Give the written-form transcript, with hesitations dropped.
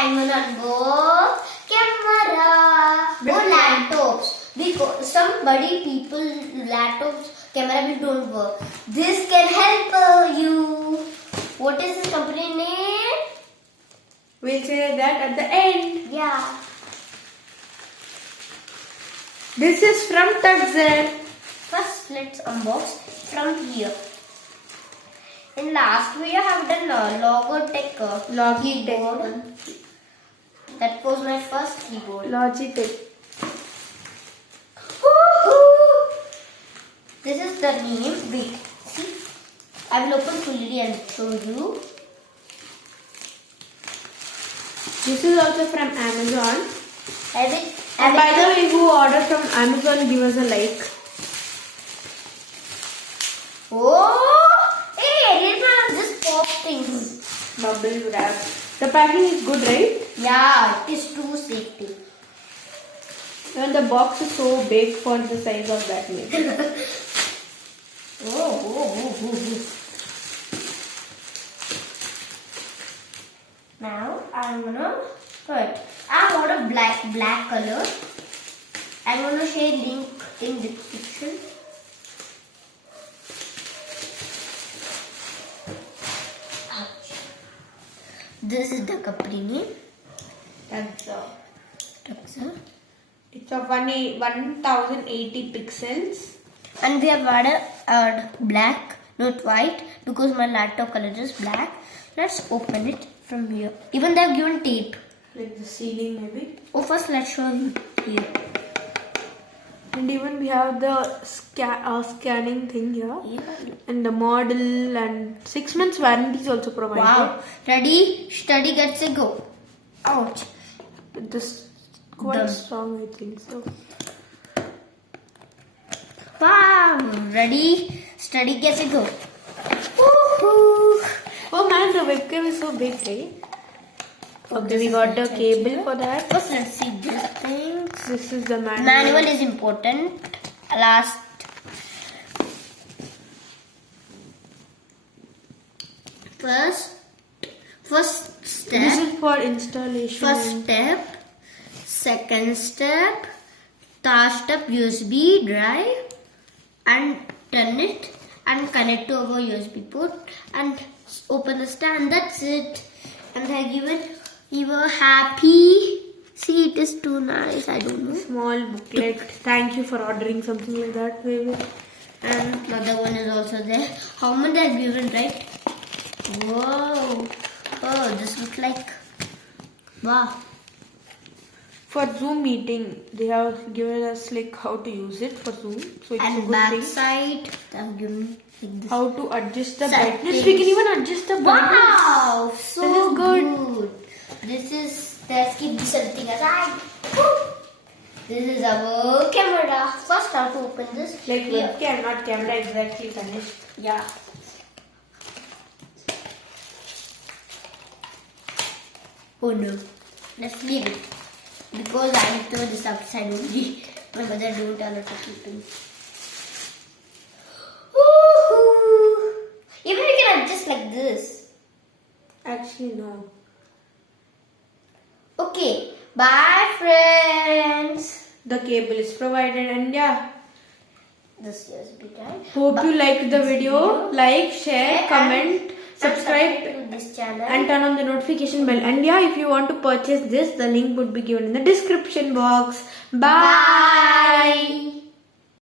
I'm gonna unbox camera or laptops because people laptops camera will don't work. This can help you. What is this company name? We'll say that at the end. Yeah. This is from Tukzer. First, let's unbox from here. In last video, I have done Logitech keyboard. That was my first keyboard. Logitech. This is the name. Wait, see? I will open fully and show you. This is also from Amazon. And by the way, who ordered from Amazon, give us a like. Oh, hey, this pop things. Bubble wrap. The packing is good, right? Yeah, it is too safety. And the box is so big for the size of that maybe. Oh. Now I'm gonna cut. I want a black color. I'm gonna share link in description. Ouch. This is the company name. Tukzer. It's of 1080 pixels. And we have added black, not white, because my laptop color is black. Let's open it from here. Even they have given tape. Like the ceiling maybe. Oh, first let's show you here. And even we have the scanning thing here. Yeah. And the model and 6 months warranty is also provided. Wow. Ready, steady, get set, go. Ouch. This quite strong, I think so. Wow. Ready, steady, get set, go. Woohoo. Oh man, the webcam is so big, right? Okay, we got the cable for that. First, let's see this thing. This is the manual. Manual is important. Last. First step. This is for installation. First step. Second step. Third step, USB drive. And turn it. And connect to our USB port. And open the stand. That's it. And they are given. You were happy. See, it is too nice. I don't know. Small booklet. Thank you for ordering something like that, baby. And another one is also there. How much they are given, right? Whoa. Oh, this looks like. Wow. For Zoom meeting, they have given us like how to use it for Zoom. So it's a And good back thing. side, they have given like this. How to adjust the Settings. brightness. We can even adjust the brightness. Wow, so This is good. This is. Let's keep something aside. Woo. This is our camera. First, how to open this? Like Here. webcam, not camera exactly, Tanish. Yeah. Oh no. Let's leave it. Because I throw this outside only. My mother don't allow to keep it. Woohoo! Even we can adjust like this. Actually, no. Okay. Bye friends. The cable is provided, and yeah. This USB drive. Hope you liked the video. Like, share, comment, and subscribe, to this channel. and turn on the notification bell. And yeah, if you want to purchase this, the link would be given in the description box. Bye. Bye.